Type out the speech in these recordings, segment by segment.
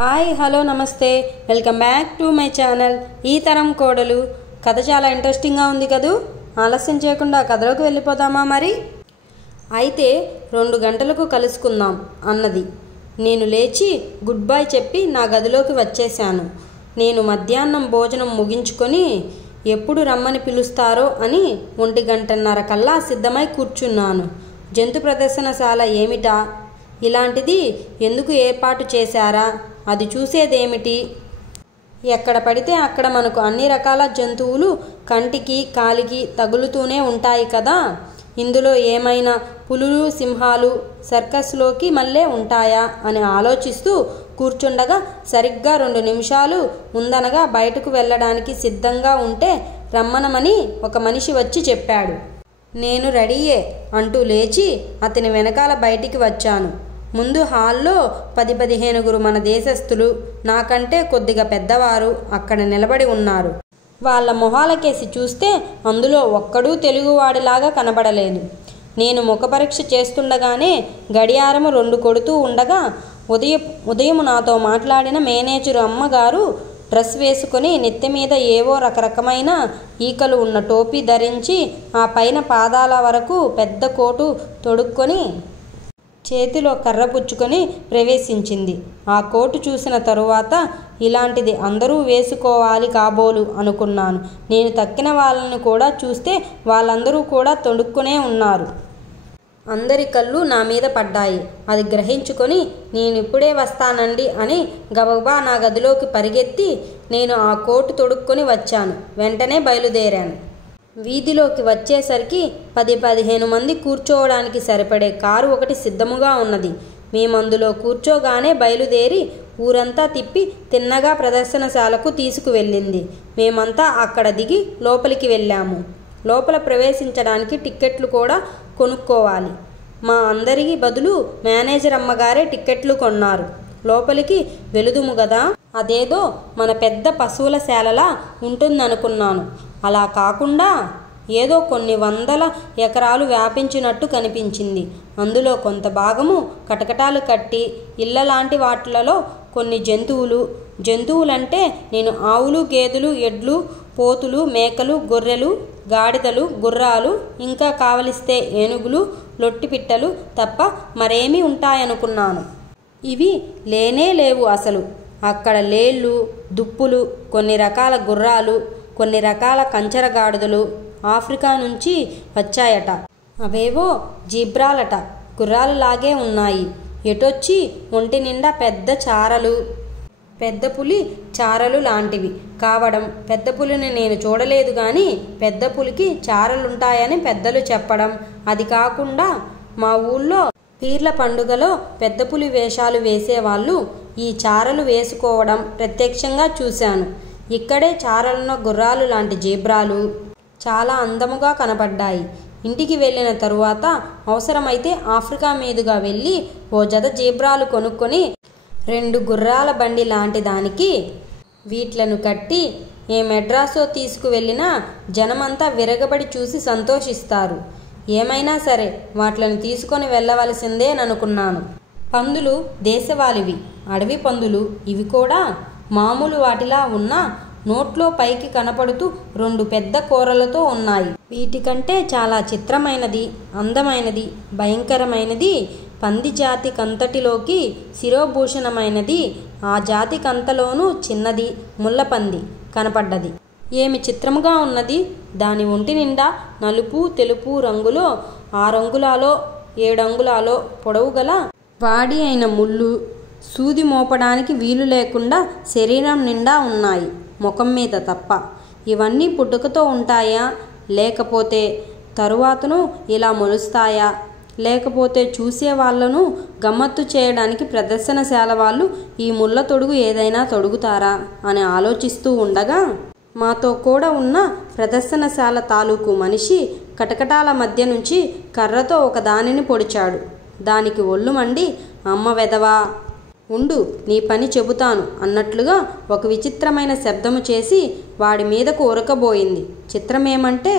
Hi hello నమస్తే welcome back to my channel ఈ తరం కోడలు కథ చాలా ఇంట్రెస్టింగ్గా ఉంది కదూ. ఆలస్యం చేయకుండా కథలోకి వెళ్ళిపోదామా మరి. అయితే 2 గంటలకు కలుసుకుందాం అన్నది. నేను లేచి గుడ్ బై చెప్పి నా గదిలోకి వచ్చేశాను. నేను మధ్యాహ్నం భోజనం ముగించుకొని ఎప్పుడు రమ్మని పిలుస్తారో అని 1:30 కల్లా సిద్ధమై కూర్చున్నాను. జంతు ప్రదర్శనశాల ఏమిటా, ఇలాంటిది ఎందుకు ఏర్పాటు చేశారా, అది చూసేదేమిటి, ఎక్కడ పడితే అక్కడ మనకు అన్ని రకాల జంతువులు కంటికి కాలికి తగులుతూనే ఉంటాయి కదా. ఇందులో ఏమైనా పులులు సింహాలు సర్కస్లోకి మళ్ళీ ఉంటాయా అని ఆలోచిస్తూ కూర్చుండగా సరిగ్గా 2 నిమిషాలు ఉందనగా బయటకు వెళ్ళడానికి సిద్ధంగా ఉంటే రమ్మనమని ఒక మనిషి వచ్చి చెప్పాడు. నేను రెడీయే అంటూ లేచి అతని వెనకాల బయటికి వచ్చాను. ముందు హాల్లో 10-15 మన దేశస్థులు, నాకంటే కొద్దిగా పెద్దవారు అక్కడ నిలబడి ఉన్నారు. వాళ్ళ మొహాలకేసి చూస్తే అందులో ఒక్కడూ తెలుగువాడిలాగా కనబడలేదు. నేను ముఖపరీక్ష చేస్తుండగానే గడియారము 2 కొడుతూ ఉండగా ఉదయం నాతో మాట్లాడిన మేనేజరు అమ్మగారు డ్రెస్ వేసుకొని నెత్తిమీద ఏవో రకరకమైన ఈకలు ఉన్న టోపీ ధరించి ఆ పైన పాదాల వరకు పెద్ద కోటు తొడుక్కొని చేతిలో కర్ర పుచ్చుకొని ప్రవేశించింది. ఆ కోటు చూసిన తరువాత ఇలాంటిది అందరూ వేసుకోవాలి కాబోలు అనుకున్నాను. నేను తక్కిన వాళ్ళని కూడా చూస్తే వాళ్ళందరూ కూడా తొడుక్కునే ఉన్నారు. అందరి కళ్ళు నా మీద పడ్డాయి. అది గ్రహించుకొని నేనిప్పుడే వస్తానండి అని గబగబా నా గదిలోకి పరిగెత్తి నేను ఆ కోటు తొడుక్కొని వచ్చాను. వెంటనే బయలుదేరాను. వీధిలోకి వచ్చేసరికి 10-15 మంది కూర్చోవడానికి సరిపడే కారు ఒకటి సిద్ధముగా ఉన్నది. మేమందులో కూర్చోగానే బయలుదేరి ఊరంతా తిప్పి తిన్నగా ప్రదర్శనశాలకు తీసుకువెళ్ళింది. మేమంతా అక్కడ దిగి లోపలికి వెళ్ళాము. లోపల ప్రవేశించడానికి టిక్కెట్లు కూడా కొనుక్కోవాలి. మా అందరికి బదులు మేనేజర్ అమ్మగారే టిక్కెట్లు కొన్నారు. లోపలికి వెలుదుము గదా, అదేదో మన పెద్ద పశువుల శాలలా ఉంటుందనుకున్నాను. అలా కాకుండా ఏదో కొన్ని 100 ఎకరాలు వ్యాపించినట్టు కనిపించింది. అందులో కొంత భాగము కటకటాలు కట్టి ఇళ్ళ లాంటి వాటిలలో కొన్ని జంతువులంటే నేను ఆవులు గేదెలు ఎడ్లు పోతులు మేకలు గొర్రెలు గాడిదలు గుర్రాలు ఇంకా కావలిస్తే ఏనుగులు లొట్టిపిట్టలు తప్ప మరేమీ ఉంటాయనుకున్నాను. ఇవి లేనే లేవు అసలు. అక్కడ లేళ్ళు దుప్పులు కొన్ని రకాల గుర్రాలు కొన్ని రకాల కంచర గాడిదలు ఆఫ్రికా నుంచి వచ్చాయట. అవేవో జీబ్రాలట. గుర్రాలలాగే ఉన్నాయి. ఎటొచ్చి ఒంటి నిండా పెద్ద చారలు, పెద్ద పులి చారలు లాంటివి కావడం. పెద్ద పులిని నేను చూడలేదు కానీ పెద్ద పులికి చారలుంటాయని పెద్దలు చెప్పడం. అది కాకుండా మా ఊళ్ళో పీర్ల పండుగలో పెద్ద పులి వేషాలు వేసేవాళ్ళు ఈ చారలు వేసుకోవడం ప్రత్యక్షంగా చూశాను. ఇక్కడే చారలున్న గుర్రాలు లాంటి జీబ్రాలు చాలా అందముగా కనపడ్డాయి. ఇంటికి వెళ్ళిన తరువాత అవసరమైతే ఆఫ్రికా మీదుగా వెళ్ళి ఓ జత జీబ్రాలు కొనుక్కొని 2 గుర్రాల బండి లాంటి దానికి వీట్లను కట్టి ఏ మెడ్రాసో తీసుకువెళ్ళినా జనమంతా విరగబడి చూసి సంతోషిస్తారు. ఏమైనా సరే వాట్లను తీసుకొని వెళ్ళవలసిందేననుకున్నాను. పందులు దేశవాళివి, అడవి పందులు ఇవి కూడా మామూలు వాటిలా ఉన్న నోట్లో పైకి కనపడుతూ 2 పెద్ద కూరలతో ఉన్నాయి. వీటికంటే చాలా చిత్రమైనది అందమైనది భయంకరమైనది పంది జాతి కంతటిలోకి శిరోభూషణమైనది ఆ జాతి కంతలోనూ చిన్నది ముళ్ళపంది కనపడ్డది. ఏమి చిత్రముగా ఉన్నది. దాని ఒంటి నిండా నలుపు తెలుపు రంగులో 6 అంగుళాలో 7 అంగుళాలో పొడవు గల వాడి అయిన ముళ్ళు సూది మోపడానికి వీలు లేకుండా శరీరం నిండా ఉన్నాయి, ముఖం మీద తప్ప. ఇవన్నీ పుట్టుకతో ఉంటాయా, లేకపోతే తరువాతను ఇలా మొలుస్తాయా, లేకపోతే చూసే వాళ్లను గమ్మత్తు చేయడానికి ప్రదర్శనశాల వాళ్ళు ఈ ముళ్ళ తొడుగు ఏదైనా తొడుగుతారా అని ఆలోచిస్తూ ఉండగా మాతో కూడా ఉన్న ప్రదర్శనశాల తాలూకు మనిషి కటకటాల మధ్య నుంచి కర్రతో ఒక దానిని పొడిచాడు. దానికి ఒళ్ళు మండి అమ్మ వెధవా ఉండు నీ పని చెబుతాను అన్నట్లుగా ఒక విచిత్రమైన శబ్దము చేసి వాడి మీదకు ఉరకబోయింది. చిత్రమేమంటే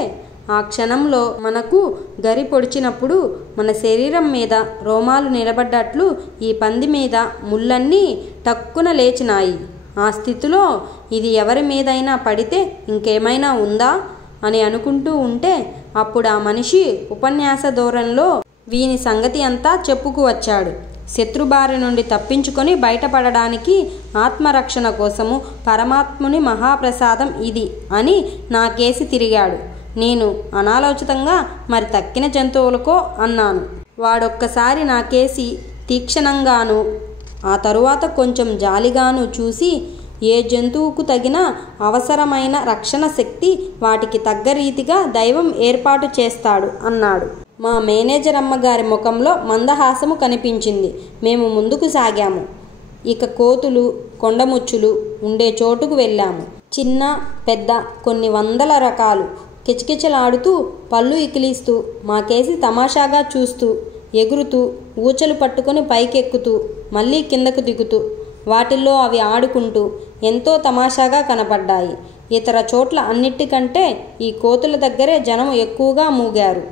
ఆ క్షణంలో మనకు గరి పొడిచినప్పుడు మన శరీరం మీద రోమాలు నిలబడ్డట్లు ఈ పంది మీద ముళ్ళన్నీ టక్కున లేచినాయి. ఆ స్థితిలో ఇది ఎవరి మీదైనా పడితే ఇంకేమైనా ఉందా అని అనుకుంటూ ఉంటే అప్పుడు ఆ మనిషి ఉపన్యాస ధోరణిలో వీని సంగతి అంతా చెప్పుకు వచ్చాడు. శత్రుబారి నుండి తప్పించుకొని బయటపడడానికి ఆత్మరక్షణ కోసము పరమాత్ముని మహాప్రసాదం ఇది అని నాకేసి తిరిగాడు. నేను అనాలోచితంగా మరి తక్కిన జంతువులకో అన్నాను. వాడొక్కసారి నాకేసి తీక్షణంగాను ఆ తరువాత కొంచెం జాలిగాను చూసి ఏ జంతువుకు తగిన అవసరమైన రక్షణ శక్తి వాటికి తగ్గ రీతిగా దైవం ఏర్పాటు చేస్తాడు అన్నాడు. మా మేనేజర్ అమ్మగారి ముఖంలో మందహాసము కనిపించింది. మేము ముందుకు సాగాము. ఇక కోతులు కొండముచ్చులు ఉండే చోటుకు వెళ్ళాము. చిన్న పెద్ద కొన్ని వందల రకాలు కిచకిచలాడుతూ పళ్ళు ఇకిలిస్తూ మాకేసి తమాషాగా చూస్తూ ఎగురుతూ ఊచలు పట్టుకొని పైకెక్కుతూ మళ్ళీ కిందకు దిగుతూ వాటిల్లో అవి ఆడుకుంటూ ఎంతో తమాషాగా కనపడ్డాయి. ఇతర చోట్ల అన్నిటికంటే ఈ కోతుల దగ్గరే జనం ఎక్కువగా మూగారు.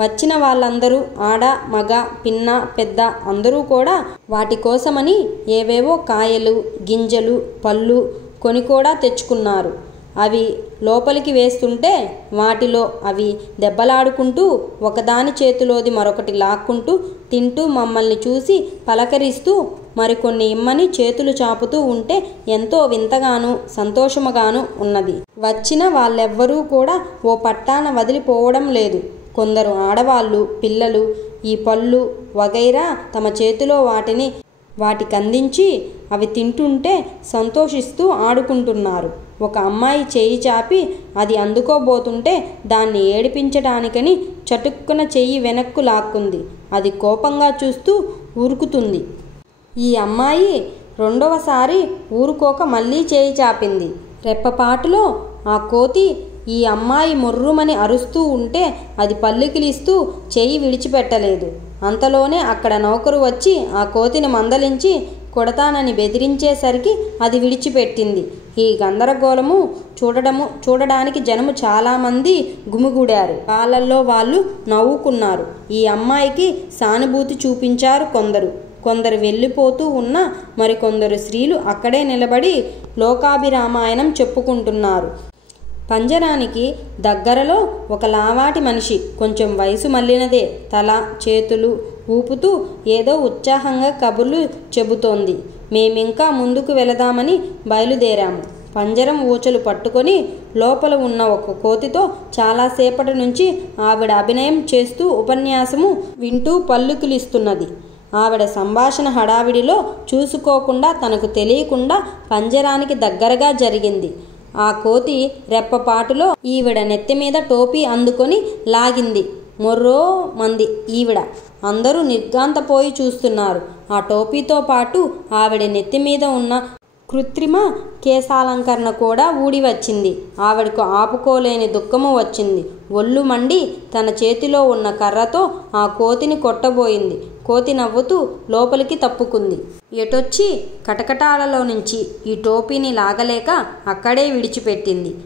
వచ్చిన వాళ్ళందరూ ఆడ మగ పిన్న పెద్ద అందరూ కూడా వాటి కోసమని ఏవేవో కాయలు గింజలు పళ్ళు కొని కూడా తెచ్చుకున్నారు. అవి లోపలికి వేస్తుంటే వాటిలో అవి దెబ్బలాడుకుంటూ ఒకదాని చేతిలోది మరొకటి లాక్కుంటూ తింటూ మమ్మల్ని చూసి పలకరిస్తూ మరికొన్ని ఇమ్మని చేతులు చాపుతూ ఉంటే ఎంతో వింతగాను సంతోషముగాను ఉన్నది. వచ్చిన వాళ్ళెవ్వరూ కూడా ఓ పట్టాన వదిలిపోవడం లేదు. కొందరు ఆడవాళ్ళు పిల్లలు ఈ పళ్ళు వగైరా తమ చేతిలో వాటికందించి అవి తింటుంటే సంతోషిస్తూ ఆడుకుంటున్నారు. ఒక అమ్మాయి చేయి చాపి అది అందుకోబోతుంటే దాన్ని ఏడిపించడానికని చటుక్కున చెయ్యి వెనక్కు లాక్కుంది. అది కోపంగా చూస్తూ ఊరుకుతుంది. ఈ అమ్మాయి రెండవసారి ఊరుకోక మళ్ళీ చేయి చాపింది. రెప్పపాటులో ఆ కోతి ఈ అమ్మాయి మొర్రుమని అరుస్తూ ఉంటే అది పల్లికిలిస్తూ చెయ్యి విడిచిపెట్టలేదు. అంతలోనే అక్కడ నౌకరు వచ్చి ఆ కోతిని మందలించి కొడతానని బెదిరించేసరికి అది విడిచిపెట్టింది. ఈ గందరగోళము చూడడానికి జనము చాలామంది గుమిగూడారు. వాళ్ళల్లో వాళ్ళు నవ్వుకున్నారు. ఈ అమ్మాయికి సానుభూతి చూపించారు కొందరు వెళ్ళిపోతూ ఉన్న మరికొందరు స్త్రీలు అక్కడే నిలబడి లోకాభిరామాయణం చెప్పుకుంటున్నారు. పంజరానికి దగ్గరలో ఒక లావాటి మనిషి కొంచెం వయసు మళ్ళినదే తల చేతులు ఊపుతూ ఏదో ఉత్సాహంగా కబుర్లు చెబుతోంది. మేమింకా ముందుకు వెళదామని బయలుదేరాము. పంజరం ఊచలు పట్టుకొని లోపల ఉన్న ఒక కోతితో చాలాసేపటి నుంచి ఆవిడ అభినయం చేస్తూ ఉపన్యాసము వింటూ పల్లుకిలిస్తున్నది. ఆవిడ సంభాషణ హడావిడిలో చూసుకోకుండా తనకు తెలియకుండా పంజరానికి దగ్గరగా జరిగింది. ఆ కోతి రెప్పపాటులో ఈవిడ నెత్తిమీద టోపీ అందుకొని లాగింది. మొర్రో మంది ఈవిడ. అందరూ నిర్ఘాంతపోయి చూస్తున్నారు. ఆ టోపీతో పాటు ఆవిడ నెత్తిమీద ఉన్న కృత్రిమ కేశాలంకరణ కూడా ఊడి వచ్చింది. ఆవిడకు ఆపుకోలేని దుఃఖము వచ్చింది. ఒళ్ళు మండి తన చేతిలో ఉన్న కర్రతో ఆ కోతిని కొట్టబోయింది. కోతి నవ్వుతూ లోపలికి తప్పుకుంది. ఎటొచ్చి కటకటాలలో నుంచి ఈ టోపీని లాగలేక అక్కడే విడిచిపెట్టింది.